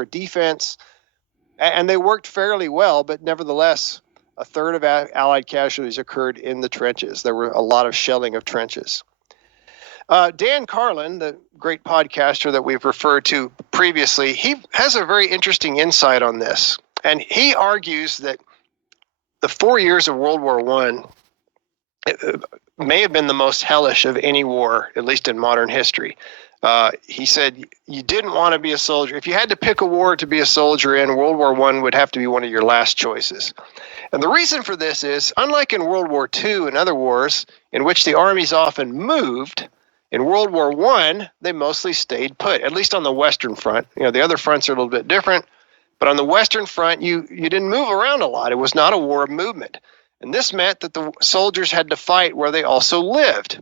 for defense, and they worked fairly well, but nevertheless, a third of Allied casualties occurred in the trenches. There were a lot of shelling of trenches. Dan Carlin, the great podcaster that we've referred to previously, he has a very interesting insight on this. And he argues that the 4 years of World War I may have been the most hellish of any war, at least in modern history. He said you didn't want to be a soldier. If you had to pick a war to be a soldier in, World War I would have to be one of your last choices. And the reason for this is, unlike in World War II and other wars in which the armies often moved, in World War I, they mostly stayed put, at least on the Western Front. The other fronts are a little bit different, but on the Western Front, you didn't move around a lot. It was not a war of movement. And this meant that the soldiers had to fight where they also lived.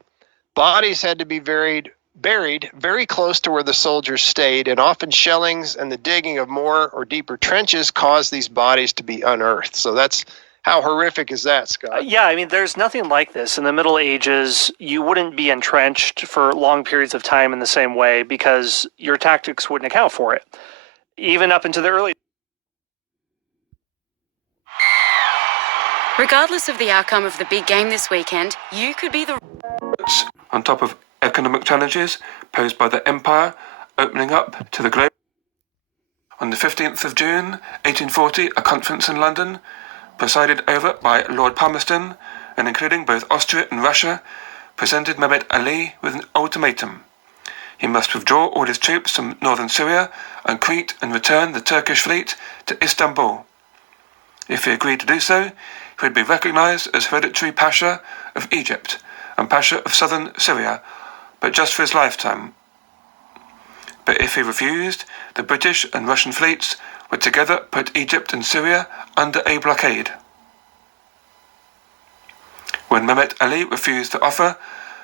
Bodies had to be buried very close to where the soldiers stayed, and often shellings and the digging of more or deeper trenches caused these bodies to be unearthed. So that's how horrific is that, Scott? Yeah, I mean, there's nothing like this. In the Middle Ages, you wouldn't be entrenched for long periods of time in the same way because your tactics wouldn't account for it. Even up into the early... Regardless of the outcome of the big game this weekend, you could be the... On top of economic challenges posed by the Empire opening up to the globe. On the 15th of June, 1840, a conference in London, presided over by Lord Palmerston, and including both Austria and Russia, presented Mehmet Ali with an ultimatum. He must withdraw all his troops from northern Syria and Crete and return the Turkish fleet to Istanbul. If he agreed to do so, he would be recognized as hereditary Pasha of Egypt and Pasha of southern Syria, but just for his lifetime. But if he refused, the British and Russian fleets would together put Egypt and Syria under a blockade. When Mehmet Ali refused the offer,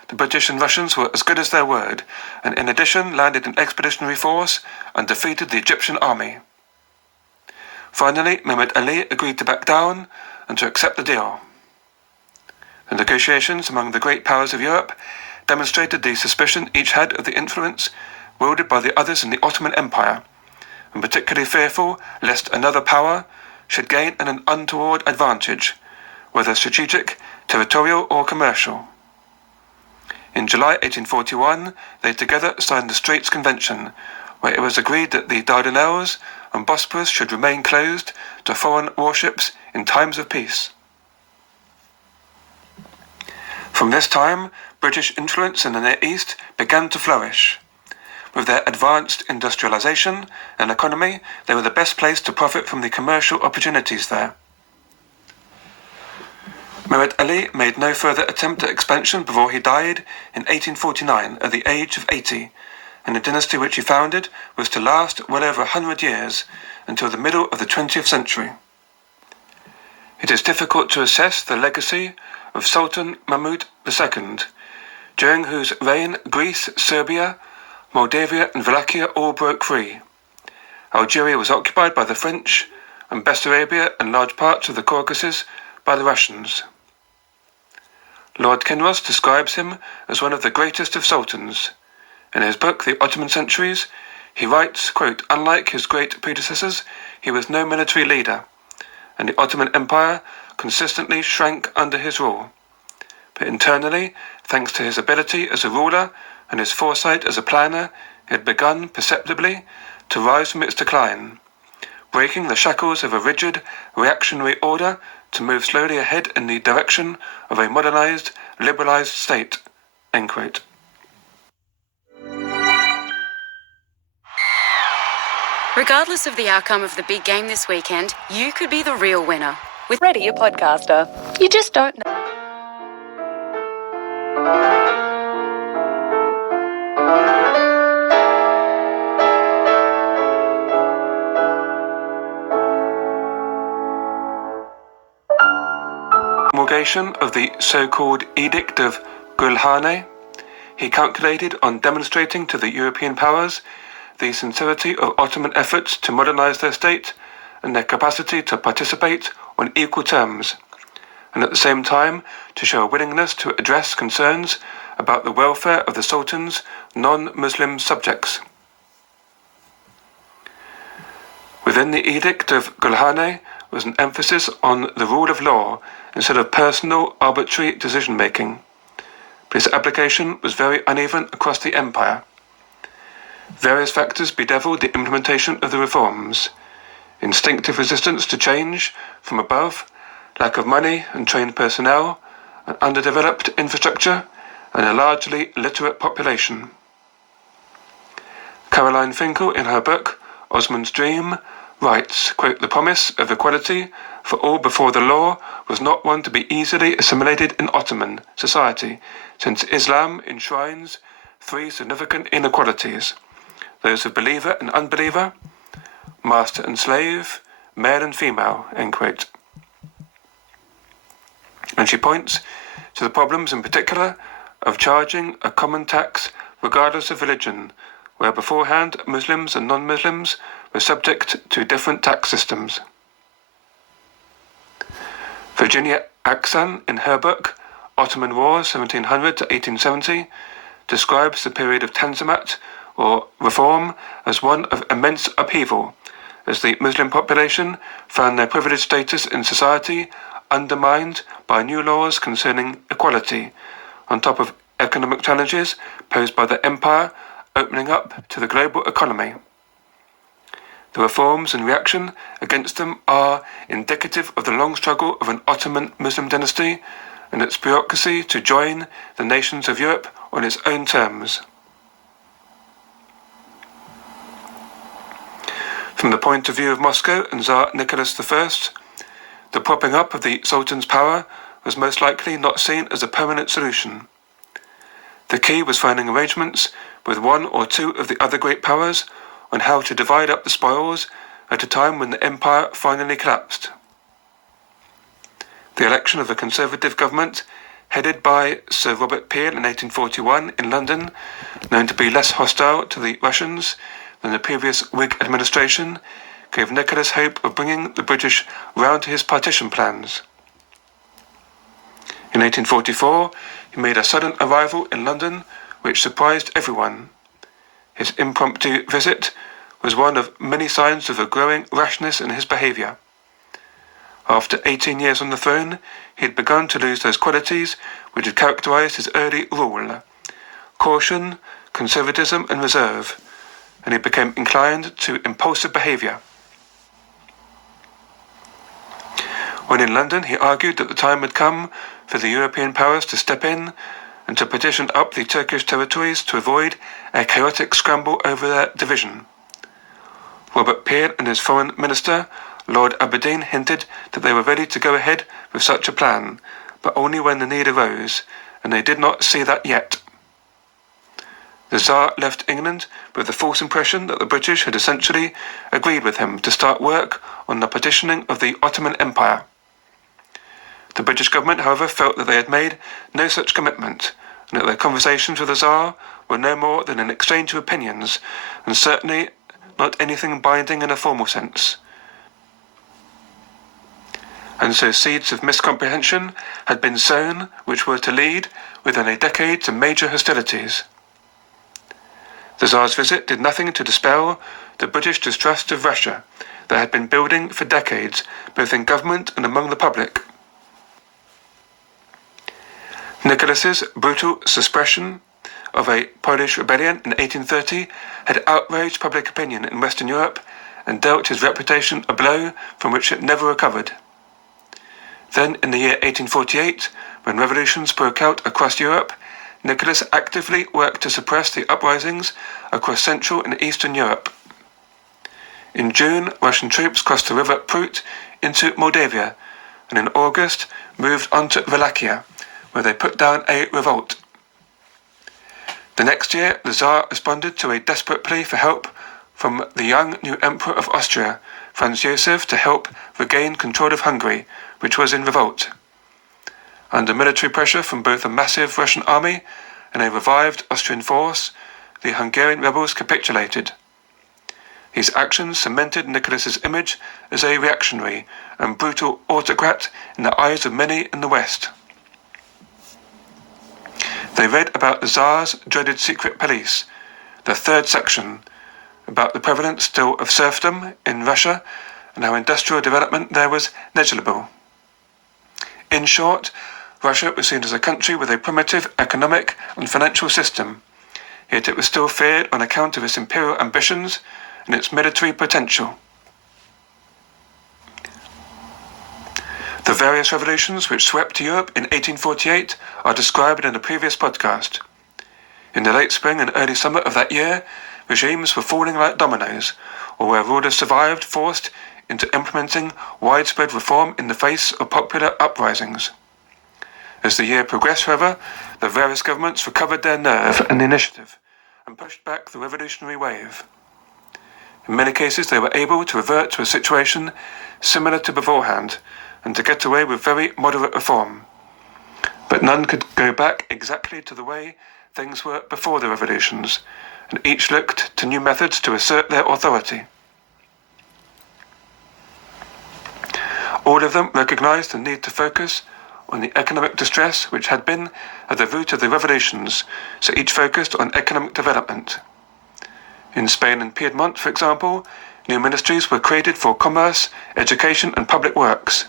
the British and Russians were as good as their word, and in addition landed an expeditionary force and defeated the Egyptian army. Finally, Mehmet Ali agreed to back down and to accept the deal. The negotiations among the great powers of Europe demonstrated the suspicion each had of the influence wielded by the others in the Ottoman Empire, and particularly fearful lest another power should gain an untoward advantage, whether strategic, territorial, or commercial. In July 1841, they together signed the Straits Convention, where it was agreed that the Dardanelles and Bosporus should remain closed to foreign warships in times of peace. From this time, British influence in the Near East began to flourish. With their advanced industrialization and economy, they were the best placed to profit from the commercial opportunities there. Mehmet Ali made no further attempt at expansion before he died in 1849 at the age of 80, and the dynasty which he founded was to last well over 100 years, until the middle of the 20th century. It is difficult to assess the legacy of Sultan Mahmud II, during whose reign Greece, Serbia, Moldavia and Wallachia all broke free. Algeria was occupied by the French, and Bessarabia and large parts of the Caucasus by the Russians. Lord Kinross describes him as one of the greatest of sultans. In his book, The Ottoman Centuries, he writes, quote, "Unlike his great predecessors, he was no military leader, and the Ottoman Empire consistently shrank under his rule. But internally, thanks to his ability as a ruler and his foresight as a planner, he had begun perceptibly to rise from its decline, breaking the shackles of a rigid, reactionary order to move slowly ahead in the direction of a modernized, liberalized state." End quote. Regardless of the outcome of the big game this weekend, you could be the real winner. With Ready, a podcaster. You just don't know. Promulgation of the so-called Edict of Gülhane, he calculated on demonstrating to the European powers the sincerity of Ottoman efforts to modernize their state and their capacity to participate on equal terms, and at the same time to show a willingness to address concerns about the welfare of the Sultan's non-Muslim subjects. Within the Edict of Gulhane was an emphasis on the rule of law instead of personal, arbitrary decision-making. But its application was very uneven across the empire. Various factors bedeviled the implementation of the reforms: instinctive resistance to change from above, lack of money and trained personnel, an underdeveloped infrastructure, and a largely illiterate population. Caroline Finkel, in her book Osman's Dream, writes, quote, "The promise of equality for all before the law was not one to be easily assimilated in Ottoman society, since Islam enshrines three significant inequalities: those of believer and unbeliever, master and slave, male and female," end quote. And she points to the problems in particular of charging a common tax regardless of religion, where beforehand Muslims and non-Muslims were subject to different tax systems. Virginia Axan, in her book Ottoman Wars 1700 to 1870, describes the period of Tanzimat, or reform, as one of immense upheaval, as the Muslim population found their privileged status in society undermined by new laws concerning equality, on top of economic challenges posed by the empire opening up to the global economy. The reforms and reaction against them are indicative of the long struggle of an Ottoman Muslim dynasty and its bureaucracy to join the nations of Europe on its own terms. From the point of view of Moscow and Tsar Nicholas I, the propping up of the Sultan's power was most likely not seen as a permanent solution. The key was finding arrangements with one or two of the other great powers on how to divide up the spoils at a time when the empire finally collapsed. The election of a conservative government, headed by Sir Robert Peel in 1841 in London, known to be less hostile to the Russians than the previous Whig administration, gave Nicholas hope of bringing the British round to his partition plans. In 1844, he made a sudden arrival in London which surprised everyone. His impromptu visit was one of many signs of a growing rashness in his behaviour. After 18 years on the throne, he had begun to lose those qualities which had characterised his early rule: caution, conservatism and reserve, and he became inclined to impulsive behaviour. When in London, he argued that the time had come for the European powers to step in and to partition up the Turkish territories to avoid a chaotic scramble over their division. Robert Peel and his foreign minister, Lord Aberdeen, hinted that they were ready to go ahead with such a plan, but only when the need arose, and they did not see that yet. The Tsar left England with the false impression that the British had essentially agreed with him to start work on the partitioning of the Ottoman Empire. The British government, however, felt that they had made no such commitment, and that their conversations with the Tsar were no more than an exchange of opinions, and certainly not anything binding in a formal sense. And so seeds of miscomprehension had been sown which were to lead, within a decade, to major hostilities. The Tsar's visit did nothing to dispel the British distrust of Russia that had been building for decades, both in government and among the public. Nicholas's brutal suppression of a Polish rebellion in 1830 had outraged public opinion in Western Europe and dealt his reputation a blow from which it never recovered. Then, in the year 1848, when revolutions broke out across Europe, Nicholas actively worked to suppress the uprisings across Central and Eastern Europe. In June, Russian troops crossed the river Prut into Moldavia, and in August moved on to Wallachia, where they put down a revolt. The next year, the Tsar responded to a desperate plea for help from the young new Emperor of Austria, Franz Joseph, to help regain control of Hungary, which was in revolt. Under military pressure from both a massive Russian army and a revived Austrian force, the Hungarian rebels capitulated. These actions cemented Nicholas's image as a reactionary and brutal autocrat in the eyes of many in the West. They read about the Tsar's dreaded secret police, the Third Section, about the prevalence still of serfdom in Russia and how industrial development there was negligible. In short, Russia was seen as a country with a primitive economic and financial system, yet it was still feared on account of its imperial ambitions and its military potential. The various revolutions which swept Europe in 1848 are described in a previous podcast. In the late spring and early summer of that year, regimes were falling like dominoes, or where rulers survived forced into implementing widespread reform in the face of popular uprisings. As the year progressed, however, the various governments recovered their nerve and initiative and pushed back the revolutionary wave. In many cases, they were able to revert to a situation similar to beforehand and to get away with very moderate reform. But none could go back exactly to the way things were before the revolutions, and each looked to new methods to assert their authority. All of them recognized the need to focus on the economic distress which had been at the root of the revolutions, so each focused on economic development. In Spain and Piedmont, for example, new ministries were created for commerce, education and public works.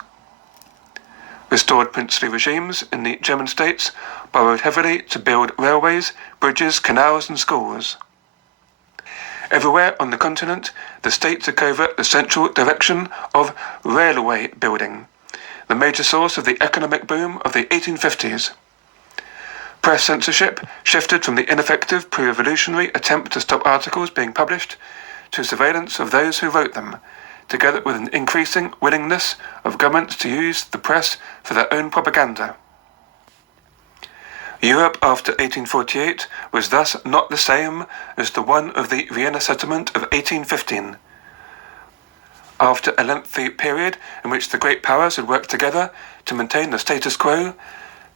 Restored princely regimes in the German states borrowed heavily to build railways, bridges, canals and schools. Everywhere on the continent, the state took over the central direction of railway building, the major source of the economic boom of the 1850s. Press censorship shifted from the ineffective pre-revolutionary attempt to stop articles being published to surveillance of those who wrote them, together with an increasing willingness of governments to use the press for their own propaganda. Europe after 1848 was thus not the same as the one of the Vienna settlement of 1815. After a lengthy period in which the great powers had worked together to maintain the status quo,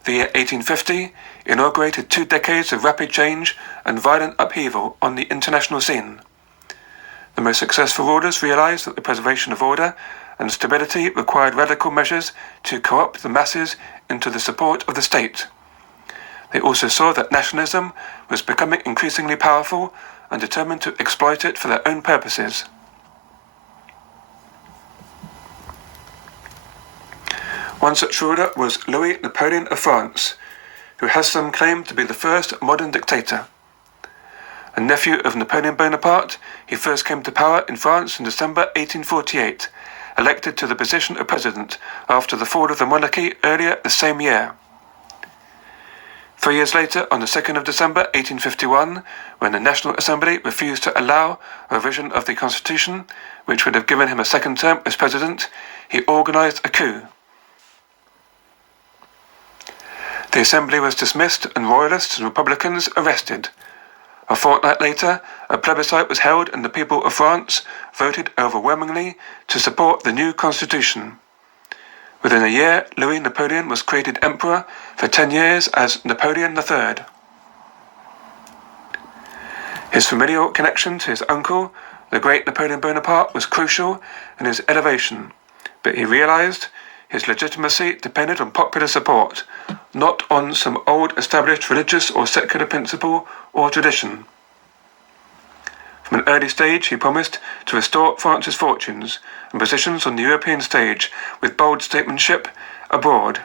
the year 1850 inaugurated 2 decades of rapid change and violent upheaval on the international scene. The most successful rulers realized that the preservation of order and stability required radical measures to co-opt the masses into the support of the state. They also saw that nationalism was becoming increasingly powerful and determined to exploit it for their own purposes. One such ruler was Louis Napoleon of France, who has some claim to be the first modern dictator. A nephew of Napoleon Bonaparte, he first came to power in France in December 1848, elected to the position of president after the fall of the monarchy earlier the same year. 3 years later, on the 2nd of December 1851, when the National Assembly refused to allow a revision of the Constitution, which would have given him a second term as president, he organized a coup. The Assembly was dismissed and Royalists and Republicans arrested. A fortnight later, a plebiscite was held and the people of France voted overwhelmingly to support the new constitution. Within a year, Louis Napoleon was created emperor for 10 years as Napoleon III. His familial connection to his uncle, the great Napoleon Bonaparte, was crucial in his elevation, but he realized his legitimacy depended on popular support, not on some old established religious or secular principle or tradition. From an early stage, he promised to restore France's fortunes and positions on the European stage with bold statesmanship abroad.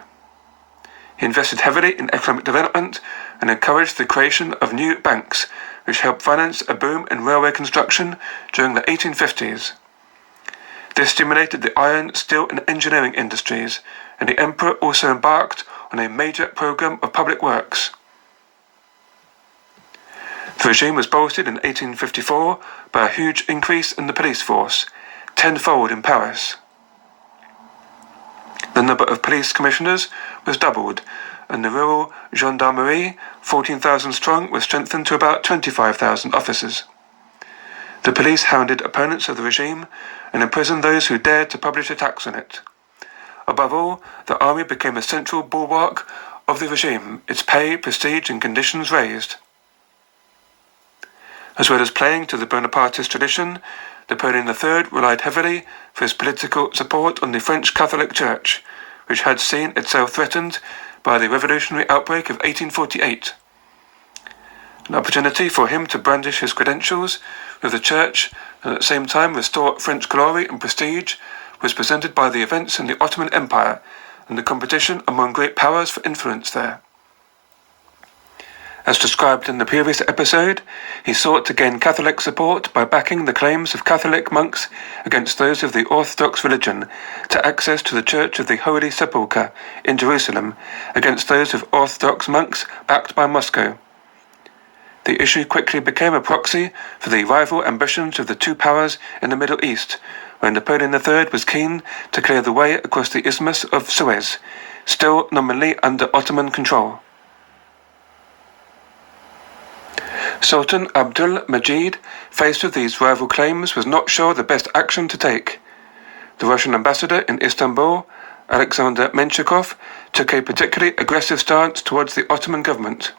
He invested heavily in economic development and encouraged the creation of new banks, which helped finance a boom in railway construction during the 1850s. This stimulated the iron, steel and engineering industries, and the emperor also embarked on a major program of public works. The regime was bolstered in 1854 by a huge increase in the police force, tenfold in Paris. The number of police commissioners was doubled, and the rural gendarmerie, 14,000 strong, was strengthened to about 25,000 officers. The police hounded opponents of the regime and imprisoned those who dared to publish attacks on it. Above all, the army became a central bulwark of the regime, its pay, prestige and conditions raised. As well as playing to the Bonapartist tradition, Napoleon III relied heavily for his political support on the French Catholic Church, which had seen itself threatened by the revolutionary outbreak of 1848. An opportunity for him to brandish his credentials with the Church and at the same time restore French glory and prestige was presented by the events in the Ottoman Empire and the competition among great powers for influence there. As described in the previous episode, he sought to gain Catholic support by backing the claims of Catholic monks against those of the Orthodox religion to access to the Church of the Holy Sepulchre in Jerusalem against those of Orthodox monks backed by Moscow. The issue quickly became a proxy for the rival ambitions of the two powers in the Middle East, where Napoleon III was keen to clear the way across the Isthmus of Suez, still nominally under Ottoman control. Sultan Abdul Majid, faced with these rival claims, was not sure the best action to take. The Russian ambassador in Istanbul, Alexander Menshikov, took a particularly aggressive stance towards the Ottoman government.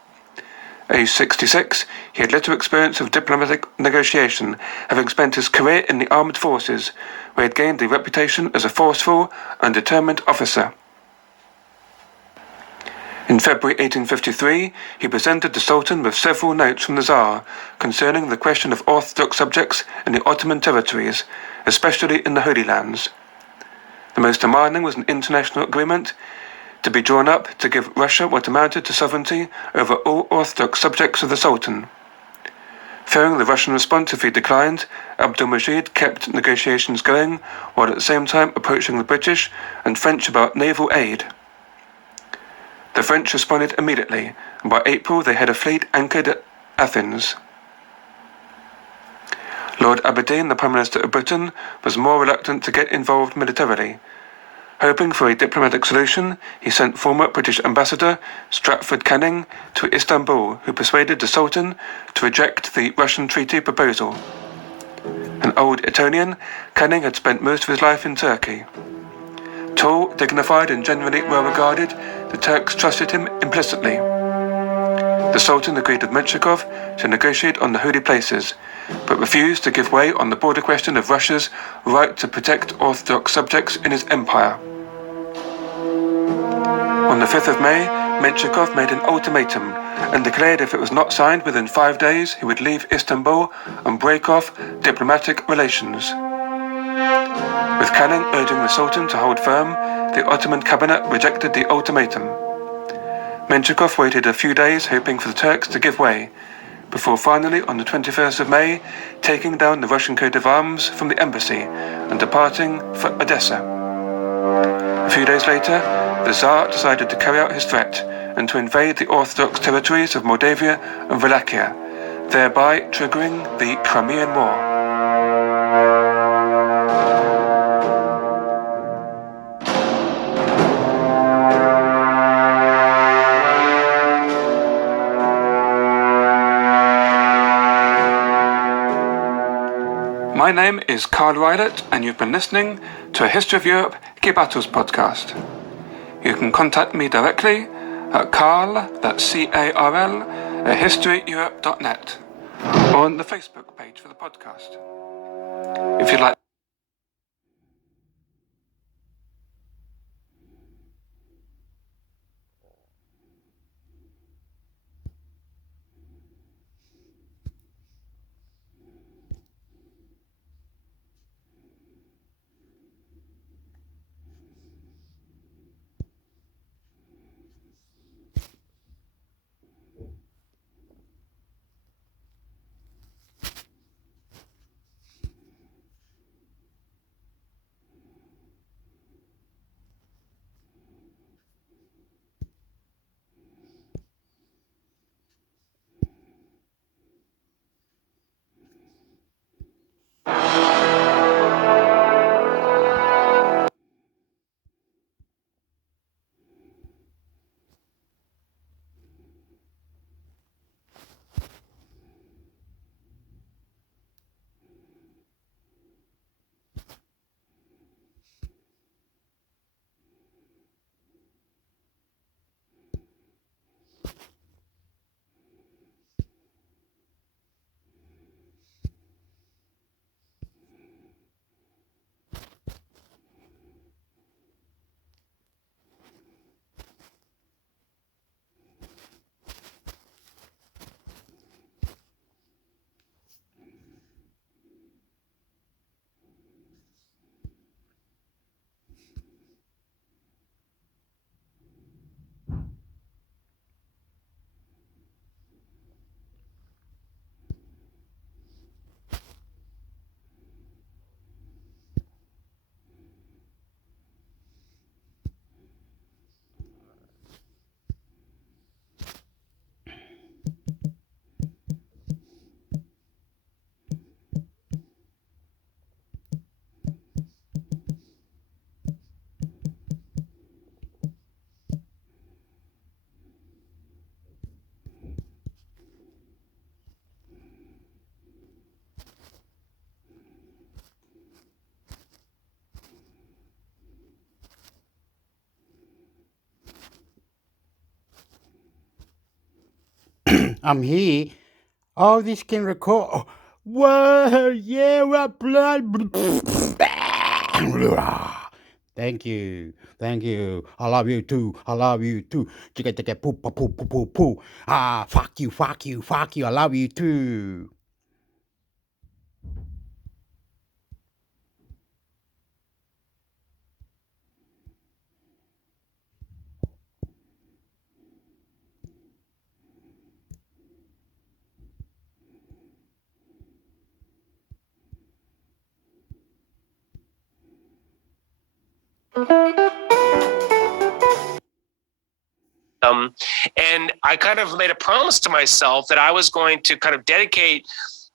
Aged 66, he had little experience of diplomatic negotiation, having spent his career in the armed forces, where he had gained a reputation as a forceful and determined officer. In February 1853, he presented the Sultan with several notes from the Tsar concerning the question of Orthodox subjects in the Ottoman territories, especially in the Holy Lands. The most demanding was an international agreement to be drawn up to give Russia what amounted to sovereignty over all Orthodox subjects of the Sultan. Fearing the Russian response if he declined, Abdul-Majid kept negotiations going while at the same time approaching the British and French about naval aid. The French responded immediately, and by April they had a fleet anchored at Athens. Lord Aberdeen, the Prime Minister of Britain, was more reluctant to get involved militarily. Hoping for a diplomatic solution, he sent former British Ambassador Stratford Canning to Istanbul, who persuaded the Sultan to reject the Russian treaty proposal. An old Etonian, Canning had spent most of his life in Turkey. Tall, dignified and generally well regarded, the Turks trusted him implicitly. The Sultan agreed with Menshikov to negotiate on the holy places, but refused to give way on the border question of Russia's right to protect Orthodox subjects in his empire. On the 5th of May, Menshikov made an ultimatum and declared if it was not signed within 5 days, he would leave Istanbul and break off diplomatic relations. With Canning urging the Sultan to hold firm, the Ottoman cabinet rejected the ultimatum. Menshikov waited a few days hoping for the Turks to give way, before finally, on the 21st of May, taking down the Russian coat of arms from the embassy and departing for Odessa. A few days later, the Tsar decided to carry out his threat and to invade the Orthodox territories of Moldavia and Wallachia, thereby triggering the Crimean War. My name is Carl Rylett, and you've been listening to a History of Europe Key Battles podcast. You can contact me directly at Carl, that's C-A-R-L, at historyeurope.net, or on the Facebook page for the podcast. If you'd like I'm here. Oh, this can record. Oh, whoa, yeah, what blood. Thank you. Thank you. I love you too. I love you too. Chicka chicka poo poo poo poo poo poo. Ah, fuck you, fuck you, fuck you. I love you too. And I kind of made a promise to myself that I was going to kind of dedicate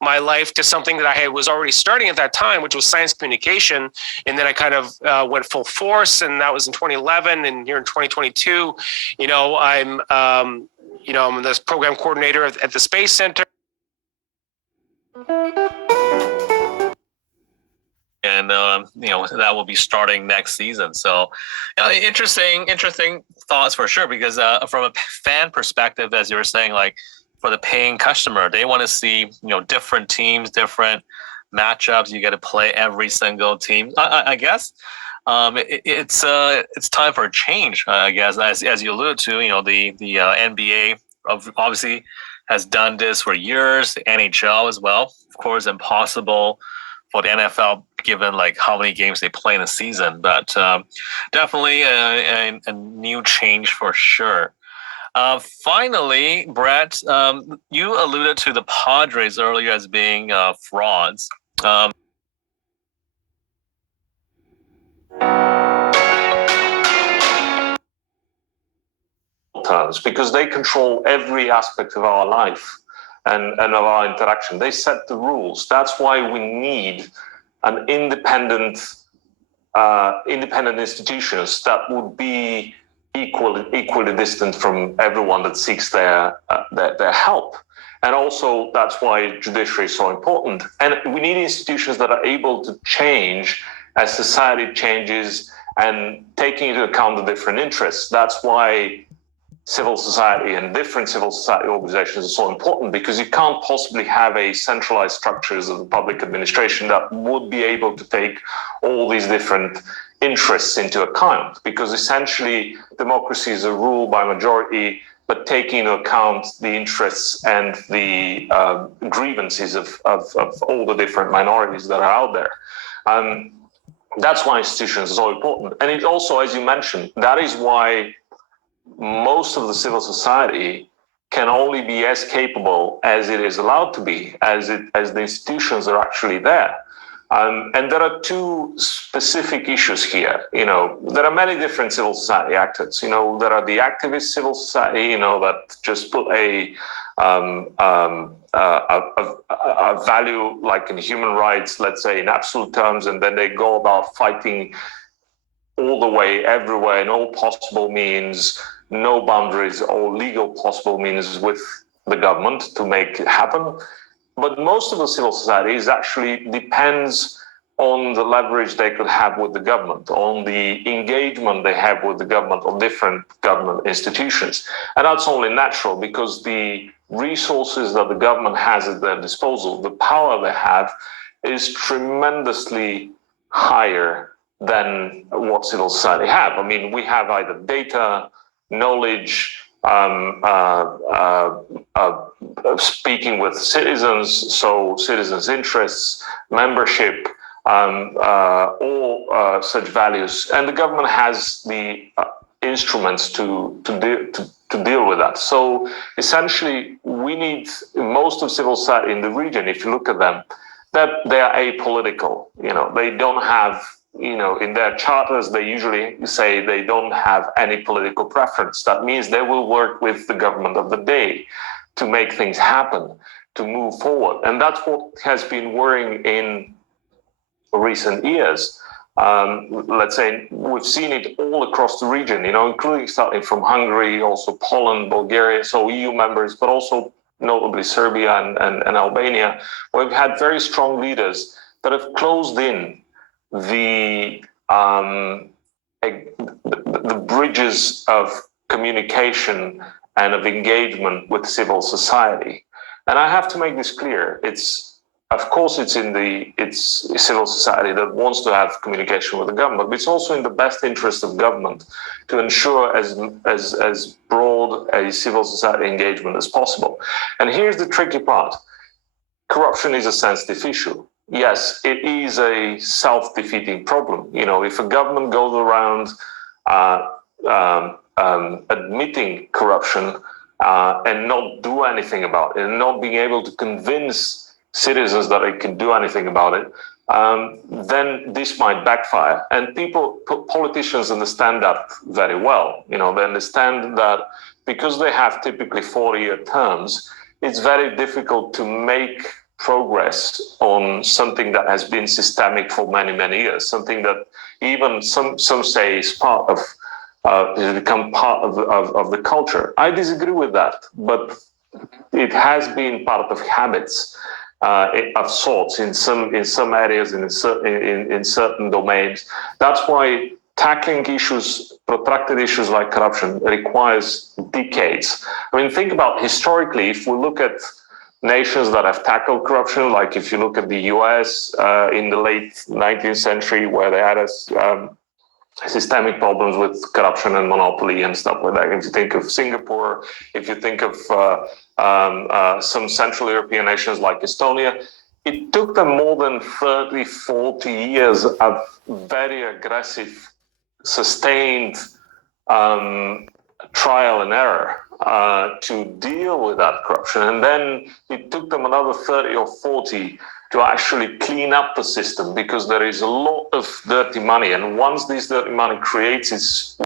my life to something that I was already starting at that time, which was science communication. And then I kind of went full force, and that was in 2011. And here in 2022, I'm this program coordinator at the Space Center. And that will be starting next season. So, interesting thoughts for sure. Because from a fan perspective, as you were saying, like for the paying customer, they want to see different teams, different matchups. You get to play every single team. I guess it's time for a change. I guess as you alluded to, the NBA obviously has done this for years. The NHL as well, of course, impossible for the NFL, given like how many games they play in a season, but definitely a new change for sure. Finally, Brett, you alluded to the Padres earlier as being frauds. Because they control every aspect of our life and of our interaction. They set the rules. That's why we need an independent institutions that would be equally distant from everyone that seeks their help. And also, that's why judiciary is so important. And we need institutions that are able to change as society changes and taking into account the different interests. That's why civil society and different civil society organizations are so important, because you can't possibly have a centralized structures of the public administration that would be able to take all these different interests into account, because essentially democracy is a rule by majority, but taking into account the interests and the grievances of all the different minorities that are out there. That's why institutions are so important. And it also, as you mentioned, that is why most of the civil society can only be as capable as it is allowed to be, as the institutions are actually there. And there are two specific issues here. There are many different civil society actors. There are the activist civil society, that just put a value like in human rights, let's say in absolute terms, and then they go about fighting all the way, everywhere, in all possible means, no boundaries or legal possible means with the government to make it happen. But most of the civil society is actually depends on the leverage they could have with the government, on the engagement they have with the government, on different government institutions. And that's only natural, because the resources that the government has at their disposal, the power they have, is tremendously higher than what civil society have. I mean, we have either data, knowledge, speaking with citizens, so citizens' interests, membership, all such values, and the government has the instruments to deal with that. So essentially, we need most of civil society in the region. If you look at them, that they are apolitical. They don't have. In their charters, they usually say they don't have any political preference. That means they will work with the government of the day to make things happen, to move forward. And that's what has been worrying in recent years. Let's say we've seen it all across the region, including starting from Hungary, also Poland, Bulgaria, so EU members, but also notably Serbia and Albania, where we've had very strong leaders that have closed in the bridges of communication and of engagement with civil society. And I have to make this clear. Of course, it's civil society that wants to have communication with the government, but it's also in the best interest of government to ensure as broad a civil society engagement as possible. And here's the tricky part. Corruption is a sensitive issue. Yes, it is a self-defeating problem. If a government goes around admitting corruption and not do anything about it, and not being able to convince citizens that they can do anything about it, then this might backfire. And politicians understand that very well. They understand that because they have typically 4-year terms, it's very difficult to make progress on something that has been systemic for many, many years, something that even some say is part of, has become part of the culture. I disagree with that, but it has been part of habits of sorts in some areas and in certain domains. That's why tackling protracted issues like corruption requires decades. Think about historically, if we look at nations that have tackled corruption, like if you look at the US in the late 19th century, where they had systemic problems with corruption and monopoly and stuff like that. If you think of Singapore, if you think of some Central European nations like Estonia, it took them more than 30, 40 years of very aggressive, sustained trial and error to deal with that corruption. And then it took them another 30 or 40 to actually clean up the system, because there is a lot of dirty money. And once this dirty money creates its...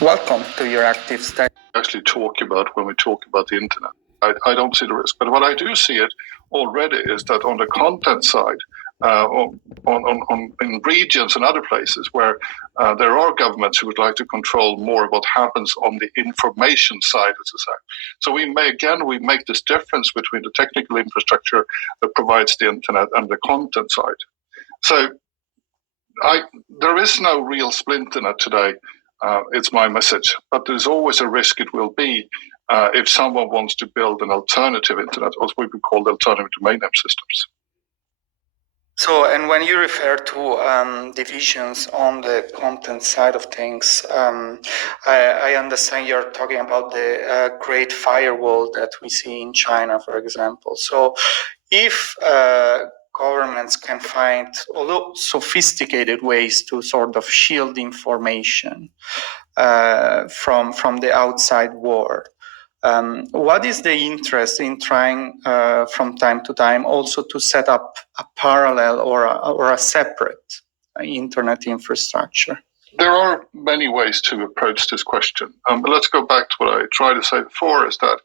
Welcome to your active study. Actually talk about when we talk about the internet. I don't see the risk. But what I do see it already is that on the content side, in regions and other places where there are governments who would like to control more of what happens on the information side, as I say. So we make this difference between the technical infrastructure that provides the internet and the content side. So there is no real split internet today. It's my message, but there's always a risk it will be if someone wants to build an alternative internet, what we would call the alternative domain name systems. So, and when you refer to divisions on the content side of things, I understand you're talking about the Great Firewall that we see in China, for example. So if governments can find, although sophisticated ways to sort of shield information from the outside world, what is the interest in trying from time to time also to set up a parallel or a separate internet infrastructure? There are many ways to approach this question. But let's go back to what I tried to say before, is that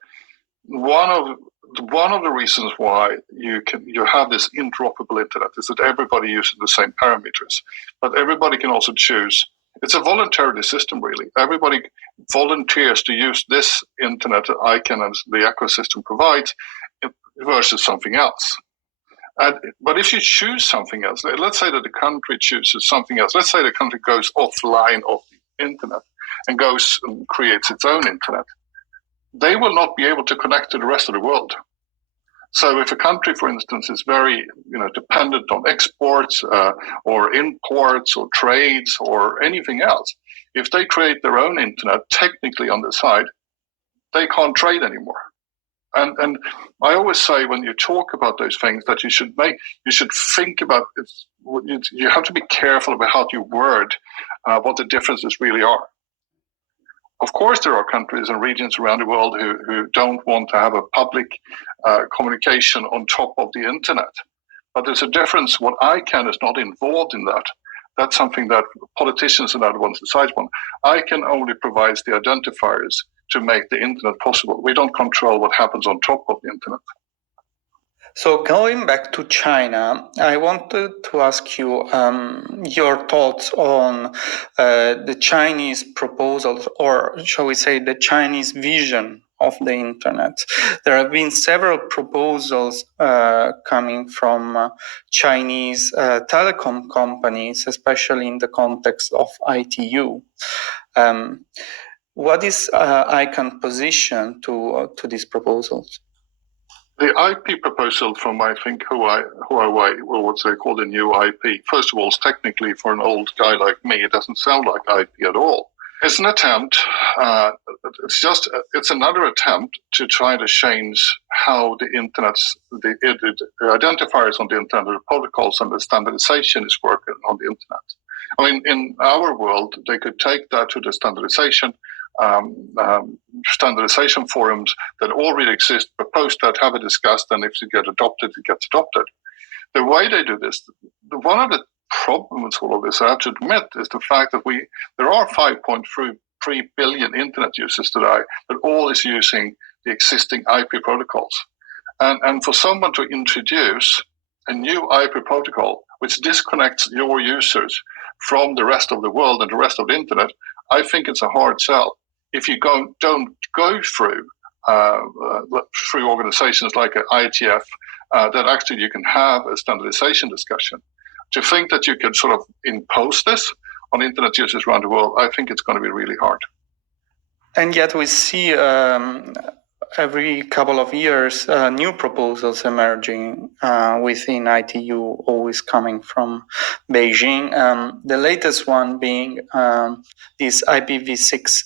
one of the reasons why you have this interoperable internet is that everybody uses the same parameters, but everybody can also choose. It's a voluntary system, really. Everybody volunteers to use this internet that ICANN and the ecosystem provides versus something else. But if you choose something else, let's say that the country chooses something else. Let's say the country goes offline of the internet and goes and creates its own internet. They will not be able to connect to the rest of the world. So if a country, for instance, is very dependent on exports or imports or trades or anything else, if they create their own internet technically on the side, they can't trade anymore. And I always say when you talk about those things that you should think about it. You have to be careful about how you word what the differences really are. Of course, there are countries and regions around the world who don't want to have a public communication on top of the internet. But there's a difference. What ICANN is not involved in that. That's something that politicians and other ones decide on. ICANN only provides the identifiers to make the internet possible. We don't control what happens on top of the internet. So going back to China, I wanted to ask you your thoughts on the Chinese proposals, or shall we say the Chinese vision of the internet. There have been several proposals coming from Chinese telecom companies, especially in the context of ITU. What is ICANN's position to these proposals? The IP proposal from, I think, Huawei, or what they call the new IP, first of all, is technically, for an old guy like me, it doesn't sound like IP at all. It's an attempt, it's another attempt to try to change how the the identifiers on the internet, the protocols and the standardization is working on the internet. I mean, in our world, they could take that to the standardization forums that already exist, propose that, have it discussed, and if it gets adopted, it gets adopted. The way they do this, one of the problems with all this, I have to admit, is the fact that there are 5.3 billion internet users today that all is using the existing IP protocols. And for someone to introduce a new IP protocol which disconnects your users from the rest of the world and the rest of the internet, I think it's a hard sell. If you don't go through organizations like IETF, that actually you can have a standardization discussion. To think that you can sort of impose this on internet users around the world, I think it's going to be really hard. And yet we see every couple of years new proposals emerging within ITU, always coming from Beijing. The latest one being this IPv6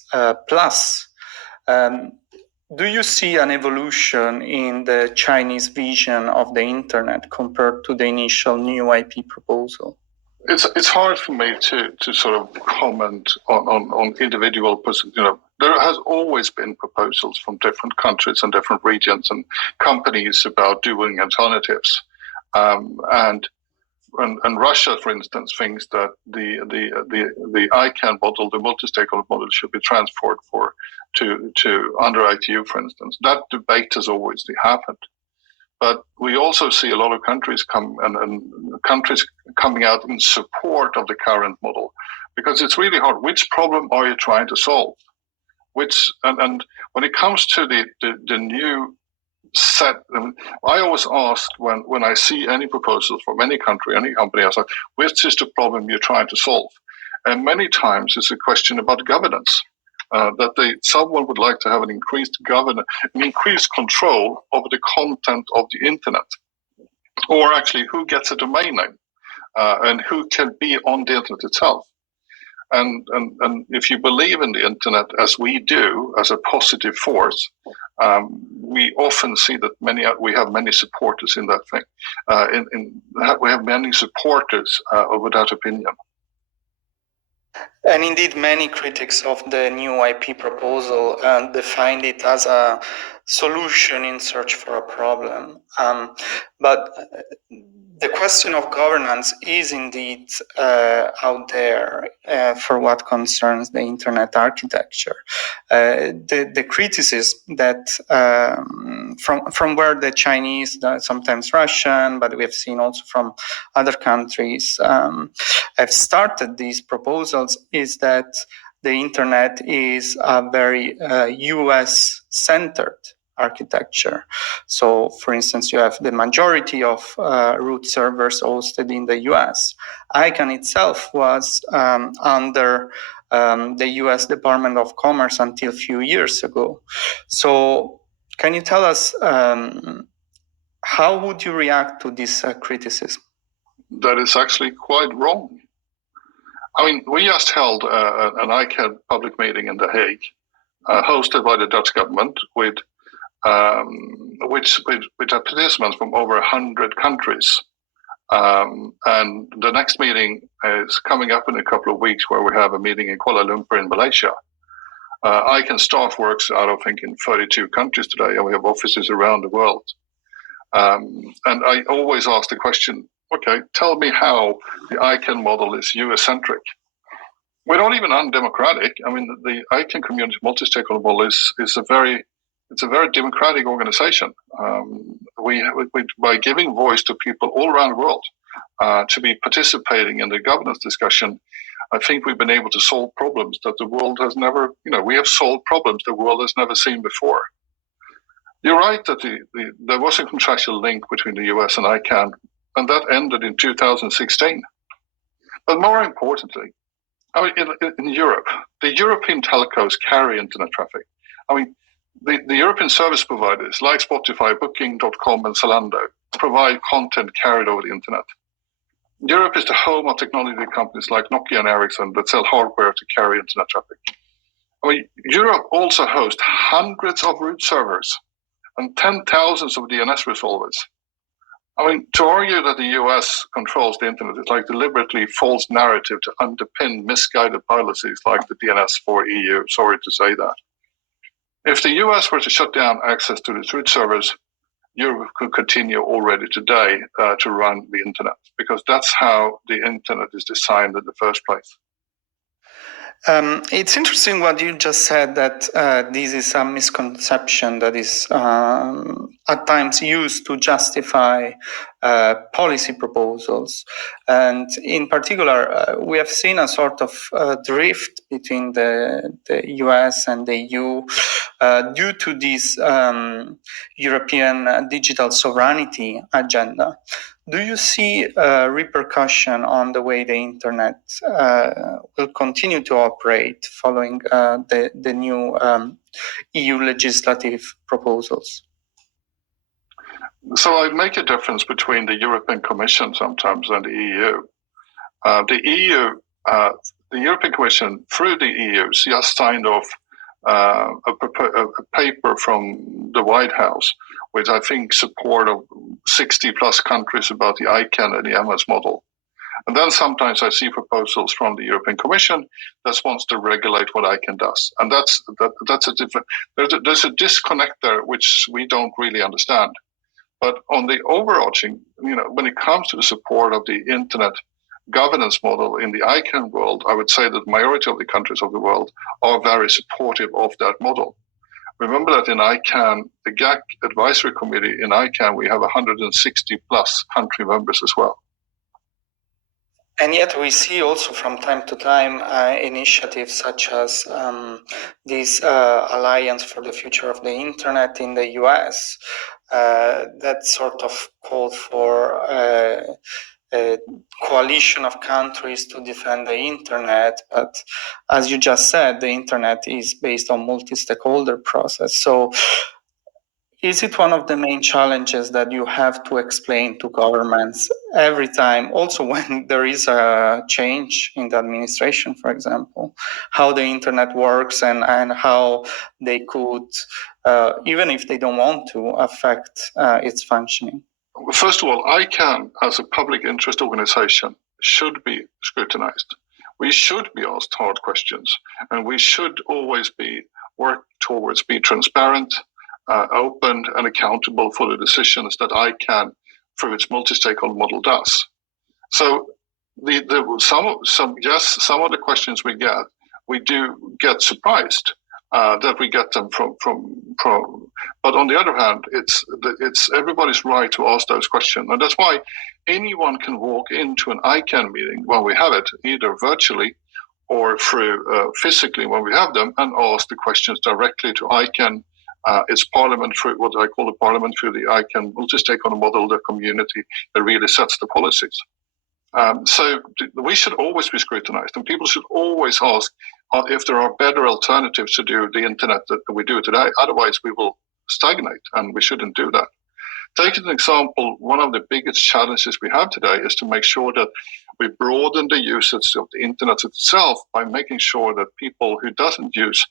plus. Do you see an evolution in the Chinese vision of the internet compared to the initial new IP proposal? It's hard for me to sort of comment on individual, there has always been proposals from different countries and different regions and companies about doing alternatives. And Russia, for instance, thinks that the ICANN model, the multi-stakeholder model, should be transferred to under ITU, for instance. That debate has always happened. But we also see a lot of countries countries coming out in support of the current model, because it's really hard. Which problem are you trying to solve? And when it comes to the new set, I always ask when I see any proposals from any country, any company, I say, which is the problem you're trying to solve? And many times it's a question about governance. That someone would like to have an increased control over the content of the internet, or actually who gets a domain name and who can be on the internet itself. And if you believe in the internet as we do, as a positive force, we often see that we have many supporters in that thing. We have many supporters over that opinion. And indeed, many critics of the new IP proposal defined it as a solution in search for a problem. But the question of governance is indeed out there for what concerns the internet architecture. The criticism that from where the Chinese, sometimes Russian, but we have seen also from other countries have started these proposals is that the internet is a very US-centered architecture. So, for instance, you have the majority of root servers hosted in the US. ICANN itself was under the US Department of Commerce until a few years ago. So, can you tell us how would you react to this criticism? That is actually quite wrong. I mean, we just held an ICANN public meeting in The Hague, hosted by the Dutch government, with which are participants from over 100 countries. And the next meeting is coming up in a couple of weeks, where we have a meeting in Kuala Lumpur in Malaysia. ICANN staff works out, I think, in 32 countries today, and we have offices around the world. And I always ask the question, okay, tell me how the ICANN model is US-centric. We're not even undemocratic. I mean, the ICANN community multi-stakeholder model is a very democratic organization. By giving voice to people all around the world to be participating in the governance discussion, I think we've been able to solve problems that the world has never, we have solved problems the world has never seen before. You're right that there was a contractual link between the US and ICANN, and that ended in 2016. But more importantly, I mean, in Europe, the European telcos carry internet traffic. I mean, the European service providers like Spotify, Booking.com, and Zalando provide content carried over the internet. Europe is the home of technology companies like Nokia and Ericsson that sell hardware to carry internet traffic. I mean, Europe also hosts hundreds of root servers and 10,000s of DNS resolvers. I mean, to argue that the US controls the internet is like deliberately false narrative to underpin misguided policies like the DNS for EU. Sorry to say that. If the US were to shut down access to its root servers, Europe could continue already today to run the internet, because that's how the internet is designed in the first place. It's interesting what you just said, that this is a misconception that is at times used to justify policy proposals. And in particular, we have seen a sort of drift between the US and the EU due to this European digital sovereignty agenda. Do you see a repercussion on the way the internet will continue to operate following the new EU legislative proposals? So I make a difference between the European Commission sometimes and the EU. The European Commission, through the EU, just signed off a paper from the White House, with I think support of 60 plus countries about the ICANN and the MS model. And then sometimes I see proposals from the European Commission that wants to regulate what ICANN does. And that's a different, there's a disconnect there which we don't really understand. But on the overarching, when it comes to the support of the internet governance model in the ICANN world, I would say that the majority of the countries of the world are very supportive of that model. Remember that in ICANN, the GAC advisory committee in ICANN, we have 160 plus country members as well. And yet we see also from time to time initiatives such as this Alliance for the Future of the Internet in the US that sort of called for a coalition of countries to defend the internet. But as you just said, the internet is based on multi-stakeholder process. So is it one of the main challenges that you have to explain to governments every time, also when there is a change in the administration, for example, how the internet works and how they could, even if they don't want to, affect its functioning? First of all, ICANN as a public interest organization should be scrutinized. We should be asked hard questions, and we should always work towards be transparent, open and accountable for the decisions that ICANN, through its multi-stakeholder model, does. So some of the questions we get, we do get surprised that we get them from. But on the other hand, it's everybody's right to ask those questions, and that's why anyone can walk into an ICANN meeting when we have it, either virtually or through physically when we have them, and ask the questions directly to ICANN. It's Parliament through what I call the Parliament through the ICANN multi-stakeholder model, the community that really sets the policies. So we should always be scrutinized, and people should always ask if there are better alternatives to do the internet that we do today. Otherwise, we will stagnate, and we shouldn't do that. Take an example, one of the biggest challenges we have today is to make sure that we broaden the usage of the internet itself by making sure that people who doesn't use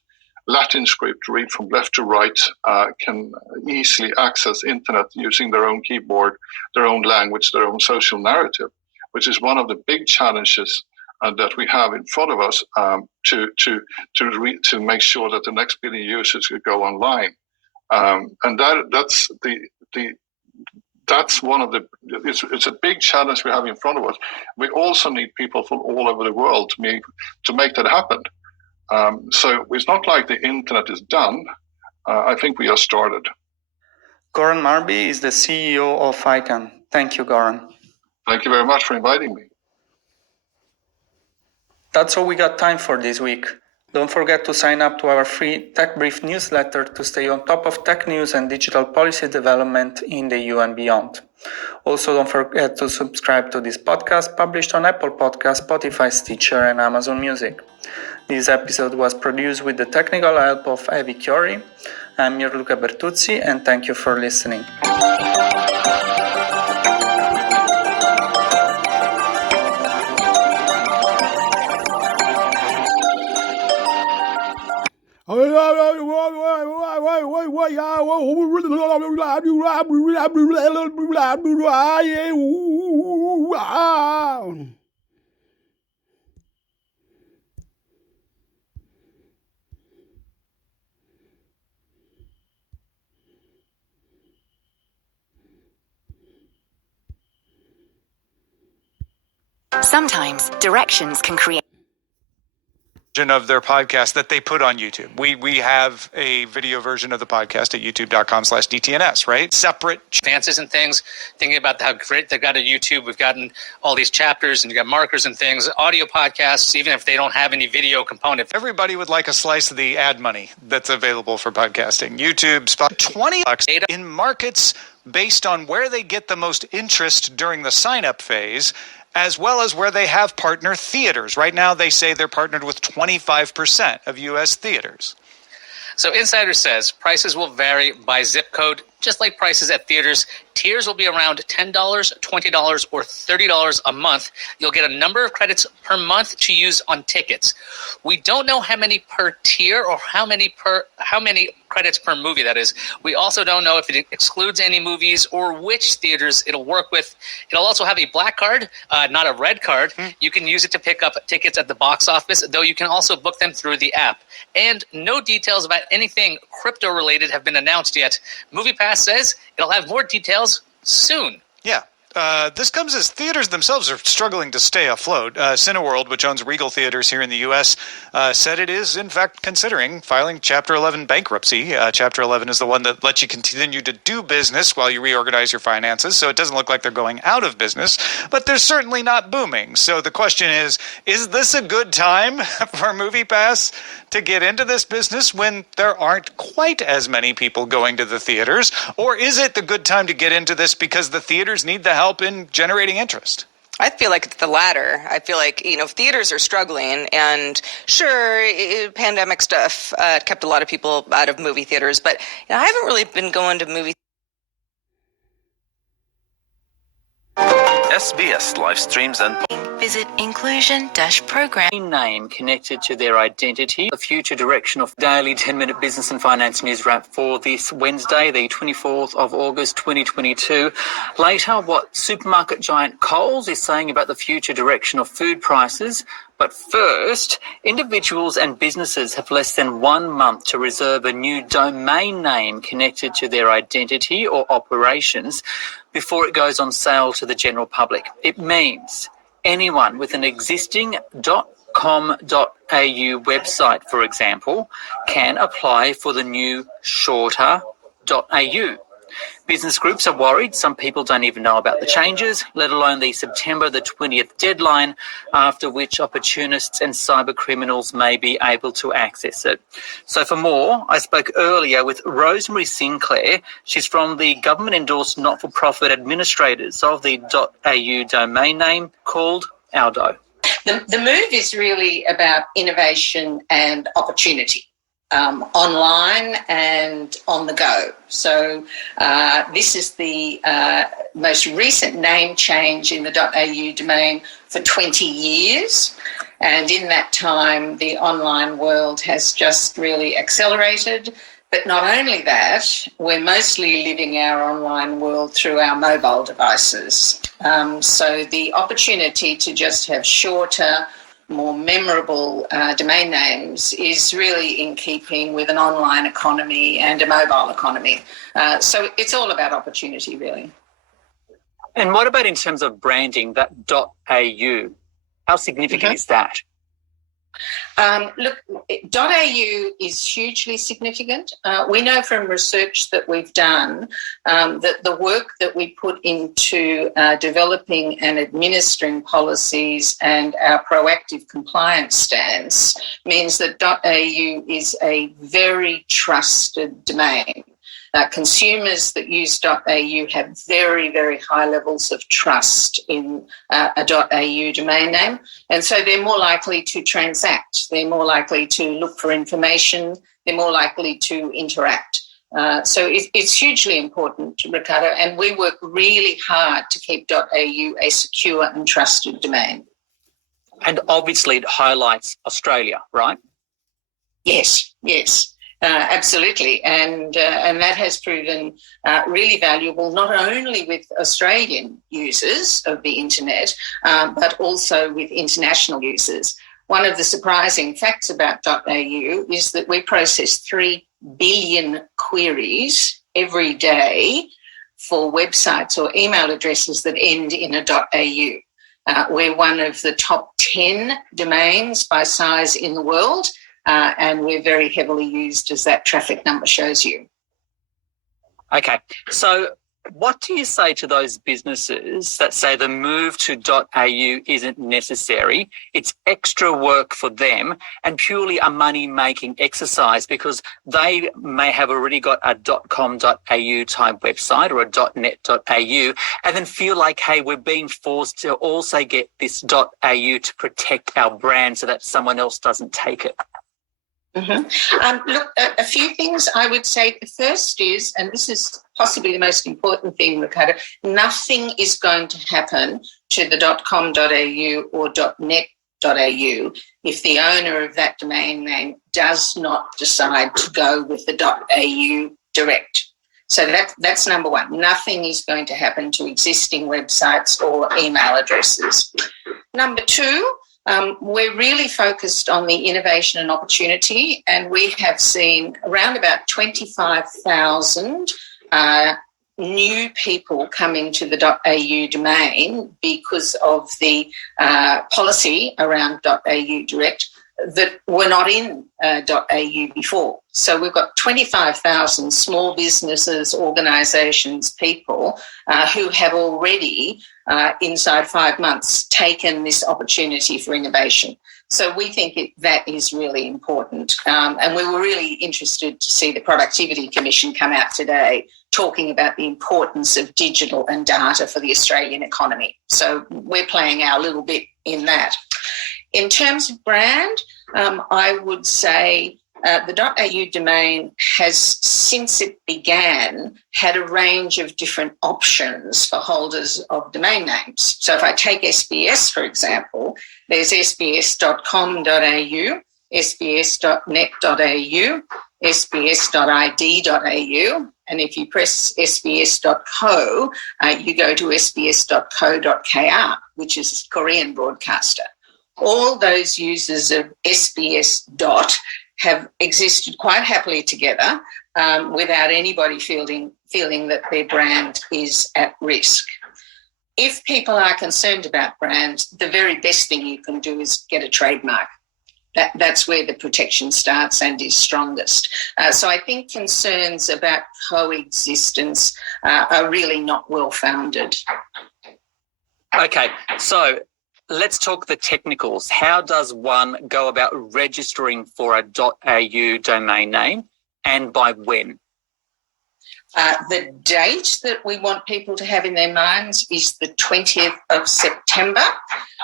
Latin script, read from left to right, can easily access internet using their own keyboard, their own language, their own social narrative, which is one of the big challenges that we have in front of us to make sure that the next billion users could go online, and that's one of the. It's a big challenge we have in front of us. We also need people from all over the world to make that happen. So it's not like the internet is done. I think we are started. Goran Marby is the CEO of ICANN. Thank you, Goran. Thank you very much for inviting me. That's all we got time for this week. Don't forget to sign up to our free Tech Brief newsletter to stay on top of tech news and digital policy development in the EU and beyond. Also, don't forget to subscribe to this podcast published on Apple Podcasts, Spotify, Stitcher, and Amazon Music. This episode was produced with the technical help of Avi Chiori. I'm Pierluca Bertuzzi, and thank you for listening. Sometimes directions can create of their podcast that they put on YouTube. We have a video version of the podcast at youtube.com/DTNS, right? Separate advances and things, thinking about how great they've got at YouTube. We've gotten all these chapters and you got markers and things, audio podcasts, even if they don't have any video component. Everybody would like a slice of the ad money that's available for podcasting. YouTube spot $20 in markets based on where they get the most interest during the sign-up phase, as well as where they have partner theaters. Right now, they say they're partnered with 25% of U.S. theaters. So Insider says prices will vary by zip code, just like prices at theaters. Tiers will be around $10, $20, or $30 a month. You'll get a number of credits per month to use on tickets. We don't know how many per tier or how many credits per movie that is. We also don't know if it excludes any movies or which theaters it'll work with. It'll also have a black card, not a red card. You can use it to pick up tickets at the box office, though you can also book them through the app. And no details about anything crypto related have been announced yet. MoviePass says it'll have more details soon. Yeah. This comes as theaters themselves are struggling to stay afloat. Cineworld, which owns Regal Theaters here in the U.S., said it is, in fact, considering filing Chapter 11 bankruptcy. Chapter 11 is the one that lets you continue to do business while you reorganize your finances, so it doesn't look like they're going out of business, but they're certainly not booming. So the question is this a good time for MoviePass to get into this business when there aren't quite as many people going to the theaters? Or is it the good time to get into this because the theaters need the help in generating interest? I feel like it's the latter. I feel like, theaters are struggling, and sure, pandemic stuff kept a lot of people out of movie theaters, but I haven't really been going to movie SBS live streams and visit inclusion-program name connected to their identity. The future direction of daily 10-minute business and finance news wrap for this Wednesday, the 24th of August 2022. Later, what supermarket giant Coles is saying about the future direction of food prices. But first, individuals and businesses have less than 1 month to reserve a new domain name connected to their identity or operations before it goes on sale to the general public. It means anyone with an existing .com.au website, for example, can apply for the new shorter .au. Business groups are worried some people don't even know about the changes, let alone the September the 20th deadline, after which opportunists and cyber criminals may be able to access it. So for more, I spoke earlier with Rosemary Sinclair. She's from the government-endorsed not-for-profit administrators of the .au domain name called Aldo. The move is really about innovation and opportunity. Online and on the go. So this is the most recent name change in the .au domain for 20 years. And in that time, the online world has just really accelerated. But not only that, we're mostly living our online world through our mobile devices. So the opportunity to just have shorter, more memorable domain names is really in keeping with an online economy and a mobile economy. So it's all about opportunity, really. And what about in terms of branding, that .au? How significant is that? Look, .au is hugely significant. We know from research that we've done that the work that we put into developing and administering policies and our proactive compliance stance means that .au is a very trusted domain. Consumers that use .au have very, very high levels of trust in a .au domain name, and so they're more likely to transact, they're more likely to look for information, they're more likely to interact. So it's hugely important, Ricardo, and we work really hard to keep .au a secure and trusted domain. And obviously it highlights Australia, right? Yes, absolutely. And that has proven really valuable, not only with Australian users of the internet, but also with international users. One of the surprising facts about .au is that we process 3 billion queries every day for websites or email addresses that end in a .au. We're one of the top 10 domains by size in the world, and we're very heavily used, as that traffic number shows you. Okay, so what do you say to those businesses that say the move to .au isn't necessary, it's extra work for them and purely a money-making exercise because they may have already got a .com.au type website or a .net.au and then feel like, hey, we're being forced to also get this .au to protect our brand so that someone else doesn't take it? Look, a few things I would say. The first is, and this is possibly the most important thing, Ricardo, nothing is going to happen to the .com.au or .net.au if the owner of that domain name does not decide to go with the .au direct. So that's number one. Nothing is going to happen to existing websites or email addresses. Number two, we're really focused on the innovation and opportunity, and we have seen around about 25,000 new people coming to the .au domain because of the policy around .au direct that were not in .au before. So we've got 25,000 small businesses, organisations, people who have already, inside 5 months, taken this opportunity for innovation. So we think that is really important. And we were really interested to see the Productivity Commission come out today talking about the importance of digital and data for the Australian economy. So we're playing our little bit in that. In terms of brand, I would say the .au domain has, since it began, had a range of different options for holders of domain names. So if I take SBS, for example, there's sbs.com.au, sbs.net.au, sbs.id.au, and if you press sbs.co, you go to sbs.co.kr, which is Korean broadcaster. All those users of SBS have existed quite happily together without anybody feeling that their brand is at risk. If people are concerned about brands, the very best thing you can do is get a trademark. That's where the protection starts and is strongest. So I think concerns about coexistence are really not well-founded. Okay, so let's talk the technicals. How does one go about registering for a .au domain name and by when? The date that we want people to have in their minds is the 20th of September.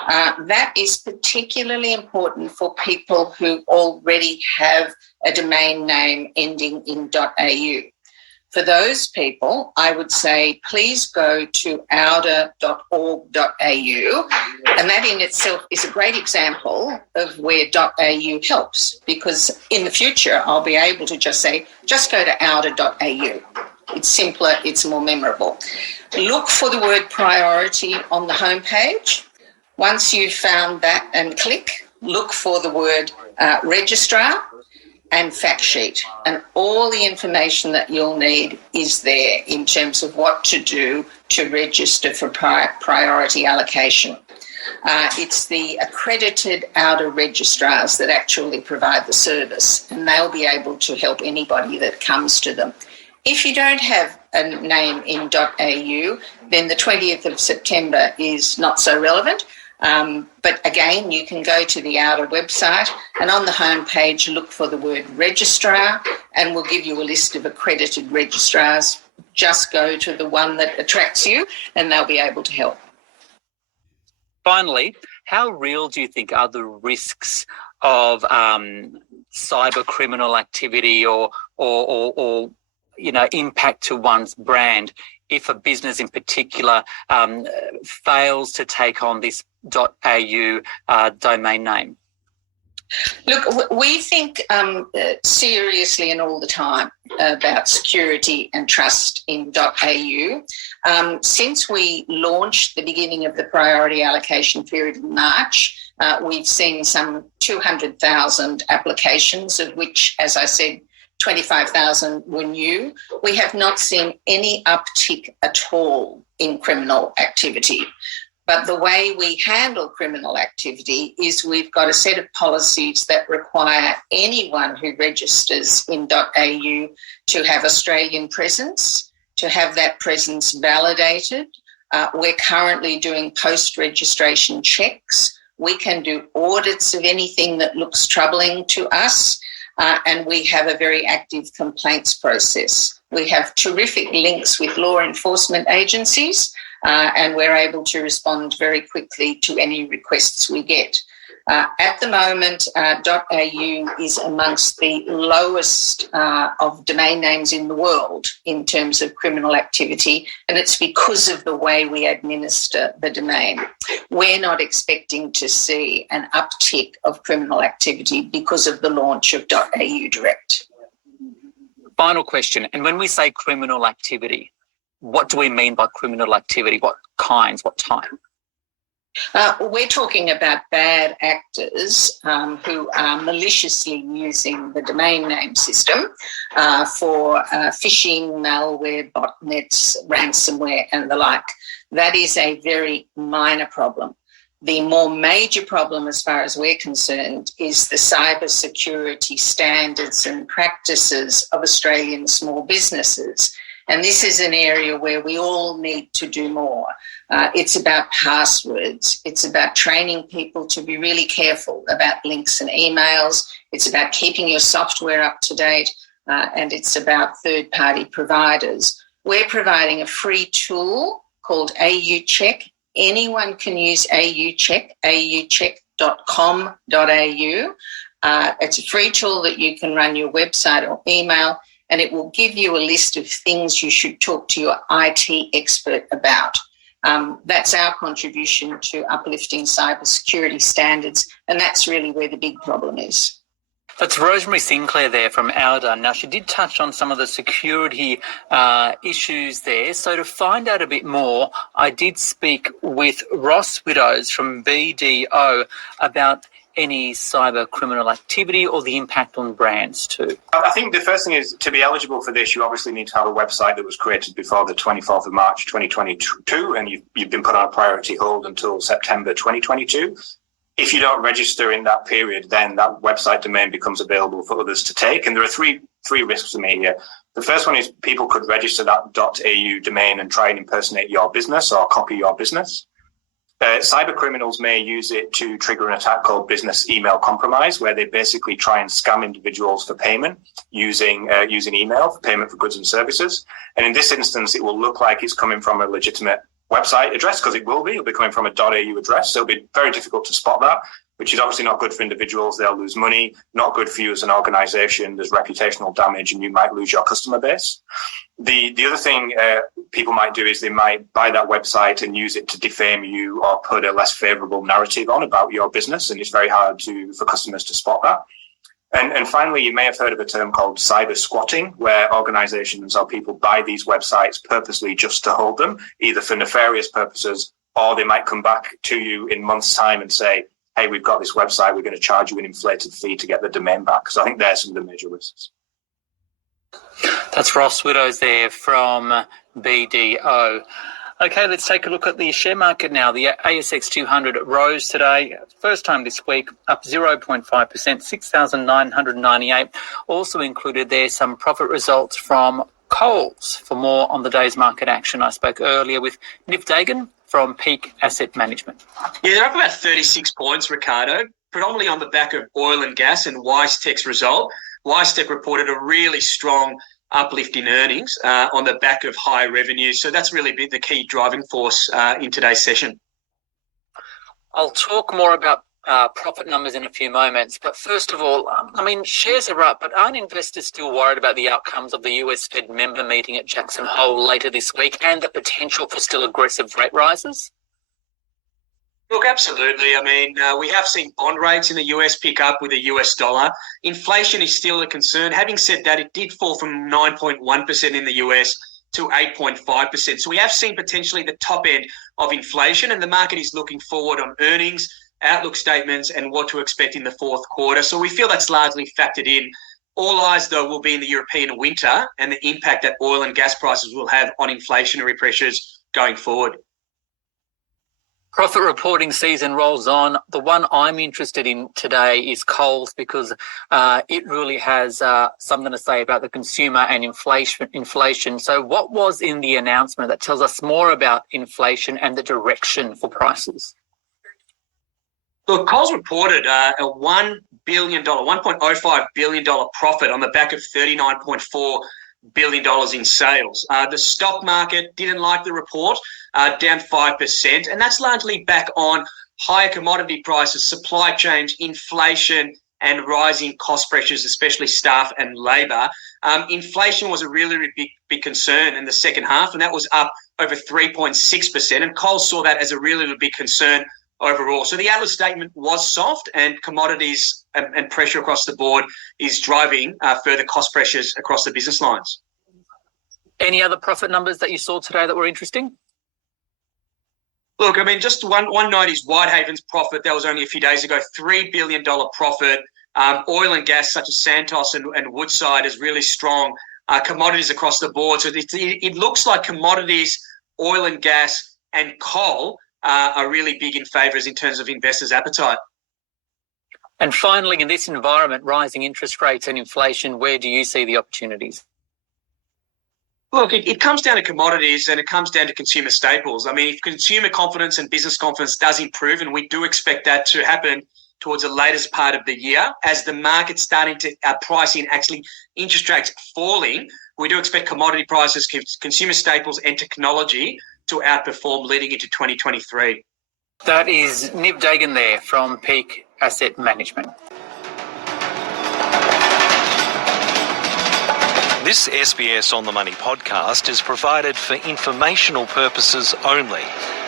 That is particularly important for people who already have a domain name ending in .au. For those people, I would say please go to outer.org.au, and that in itself is a great example of where .au helps, because in the future I'll be able to just say, just go to outer.au. It's simpler, it's more memorable. Look for the word priority on the homepage. Once you've found that and click, look for the word registrar and fact sheet, and all the information that you'll need is there in terms of what to do to register for priority allocation. It's the accredited outer registrars that actually provide the service, and they'll be able to help anybody that comes to them. If you don't have a name in .au, then the 20th of September is not so relevant. But again, you can go to the outer website and on the homepage look for the word registrar, and we'll give you a list of accredited registrars. Just go to the one that attracts you and they'll be able to help. Finally, how real do you think are the risks of cyber criminal activity or impact to one's brand if a business in particular fails to take on this .au domain name? Look, we think seriously and all the time about security and trust in .au. Since we launched the beginning of the priority allocation period in March, we've seen some 200,000 applications, of which, as I said, 25,000 were new. We have not seen any uptick at all in criminal activity. But the way we handle criminal activity is we've got a set of policies that require anyone who registers in .au to have Australian presence, to have that presence validated. We're currently doing post-registration checks. We can do audits of anything that looks troubling to us, and we have a very active complaints process. We have terrific links with law enforcement agencies, and we're able to respond very quickly to any requests we get. At the moment, .au is amongst the lowest of domain names in the world in terms of criminal activity, and it's because of the way we administer the domain. We're not expecting to see an uptick of criminal activity because of the launch of .au Direct. Final question, and when we say criminal activity, what do we mean by criminal activity? What kinds, what type? We're talking about bad actors who are maliciously using the domain name system for phishing, malware, botnets, ransomware, and the like. That is a very minor problem. The more major problem, as far as we're concerned, is the cybersecurity standards and practices of Australian small businesses. And this is an area where we all need to do more. It's about passwords. It's about training people to be really careful about links and emails. It's about keeping your software up to date. And it's about third-party providers. We're providing a free tool called AU Check. Anyone can use AU Check, aucheck.com.au. It's a free tool that you can run your website or email, and it will give you a list of things you should talk to your IT expert about. That's our contribution to uplifting cybersecurity standards, and that's really where the big problem is. That's Rosemary Sinclair there from Alda. Now, she did touch on some of the security issues there. So to find out a bit more, I did speak with Ross Widows from BDO about any cyber criminal activity or the impact on brands too. I think the first thing is, to be eligible for this, you obviously need to have a website that was created before the 24th of March 2022, and you've been put on a priority hold until September 2022. If you don't register in that period, then that website domain becomes available for others to take. And there are three risks for me here. The first one is people could register that .au domain and try and impersonate your business or copy your business. Cyber criminals may use it to trigger an attack called business email compromise, where they basically try and scam individuals for payment using email for payment for goods and services. And in this instance, it will look like it's coming from a legitimate website address, because it will be. It'll be coming from a .au address, so it'll be very difficult to spot that, which is obviously not good for individuals. They'll lose money, not good for you as an organisation. There's reputational damage, and you might lose your customer base. The other thing people might do is they might buy that website and use it to defame you or put a less favourable narrative on about your business, and it's very hard for customers to spot that. And finally, you may have heard of a term called cyber squatting, where organizations or people buy these websites purposely just to hold them, either for nefarious purposes, or they might come back to you in months' time and say, hey, we've got this website, we're going to charge you an inflated fee to get the domain back. So I think there's some of the major risks. That's Ross Widows there from BDO. Okay, let's take a look at the share market now. The ASX 200 rose today, first time this week, up 0.5%, 6,998. Also included there some profit results from Coles. For more on the day's market action, I spoke earlier with Niv Dagan from Peak Asset Management. Yeah, they're up about 36 points, Ricardo, predominantly on the back of oil and gas and WiseTech's result. WiseTech reported a really strong uplift in earnings on the back of high revenue. So that's really been the key driving force in today's session. I'll talk more about profit numbers in a few moments. But first of all, shares are up, but aren't investors still worried about the outcomes of the US Fed member meeting at Jackson Hole later this week and the potential for still aggressive rate rises? Look, absolutely. We have seen bond rates in the US pick up with the US dollar. Inflation is still a concern. Having said that, it did fall from 9.1% in the US to 8.5%. So we have seen potentially the top end of inflation, and the market is looking forward on earnings, outlook statements, and what to expect in the fourth quarter. So we feel that's largely factored in. All eyes, though, will be in the European winter and the impact that oil and gas prices will have on inflationary pressures going forward. Profit reporting season rolls on. The one I'm interested in today is Coles because it really has something to say about the consumer and inflation. So what was in the announcement that tells us more about inflation and the direction for prices? Look, Coles reported a $1.05 billion profit on the back of $39.4 billion in sales. The stock market didn't like the report, down 5%, and that's largely back on higher commodity prices, supply chains, inflation, and rising cost pressures, especially staff and labour. Inflation was a really, really big concern in the second half, and that was up over 3.6%, and Coles saw that as a really, really big concern overall. So the outlook statement was soft, and commodities and pressure across the board is driving further cost pressures across the business lines. Any other profit numbers that you saw today that were interesting? Look, just one note is Whitehaven's profit. That was only a few days ago, $3 billion profit. Oil and gas such as Santos and Woodside is really strong. Commodities across the board. So it looks like commodities, oil and gas, and coal are really big in favours in terms of investors' appetite. And finally, in this environment, rising interest rates and inflation, where do you see the opportunities? Look, it comes down to commodities and it comes down to consumer staples. If consumer confidence and business confidence does improve, and we do expect that to happen towards the latest part of the year, as the market's starting to price in actually interest rates falling, we do expect commodity prices, consumer staples and technology to outperform leading into 2023. That is Niv Dagan there from Peak Asset Management. This SBS On The Money podcast is provided for informational purposes only.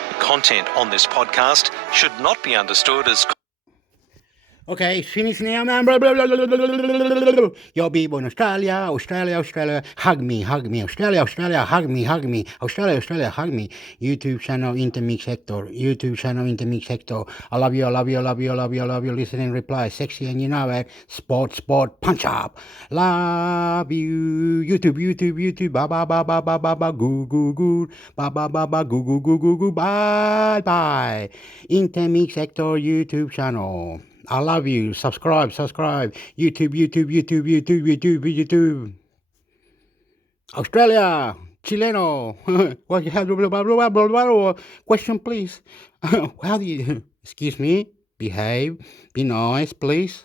The content on this podcast should not be understood as... Okay, finish now, man. Yo, people in Australia, hug me, Australia, hug me, Australia, hug me. YouTube channel intermixhector, I love you, listen and reply, sexy and you know it, sport, punch up, love you, YouTube, ba, goo, ba, goo, bye, intermixhector YouTube channel. I love you. Subscribe. YouTube. Australia, Chileno. What you have? Question, please. How do you? Excuse me. Behave. Be nice, please.